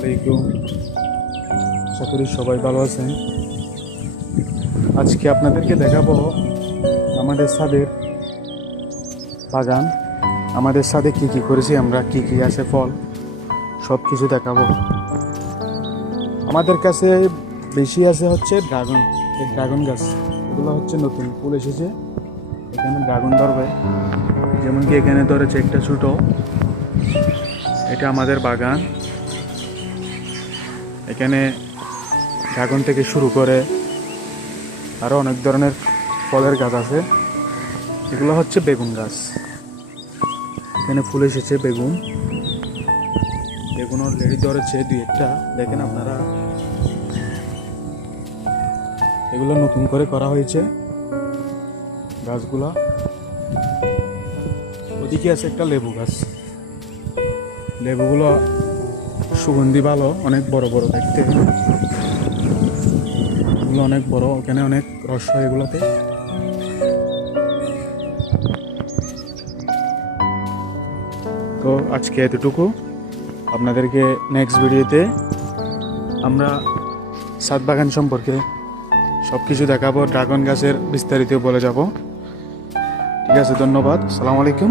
আলাইকুম। আশা করি সবাই ভালো আছেন। আজকে আপনাদেরকে দেখাবো আমাদের ছাদের বাগান। আমাদের ছাদে কি কি করেছি, আমরা কি কি আছে, ফল সব কিছু দেখাবো। আমাদের কাছে বেশি আছে হচ্ছে ড্রাগন। এই ড্রাগন গাছ, এগুলো হচ্ছে নতুন। ফুল এসেছে। এখানে ড্রাগন ধরবে। যেমন কি এখানে ধরেছে একটা ছোট। এটা আমাদের বাগান। এখানে ড্রাগন থেকে শুরু করে আরও অনেক ধরনের ফলের গাছ আছে। এগুলো হচ্ছে বেগুন গাছ। এখানে ফুল এসেছে বেগুন। বেগুন অলরেডি ধরেছে দুই একটা। দেখেন আপনারা। এগুলো নতুন করে করা হয়েছে গাছগুলা। ওদিকে আছে একটা লেবু গাছ। লেবুগুলো সুগন্ধি ভালো, অনেক বড় বড় দেখতে। এগুলো অনেক বড়, ওখানে অনেক রস হয় এগুলোতে। তো আজকে এতটুকু। আপনাদেরকে নেক্সট ভিডিওতে আমরা সাত বাগান সম্পর্কে সব কিছু দেখাবো, ড্রাগন গাছের বিস্তারিত বলে যাব। ঠিক আছে, ধন্যবাদ, সালাম আলাইকুম।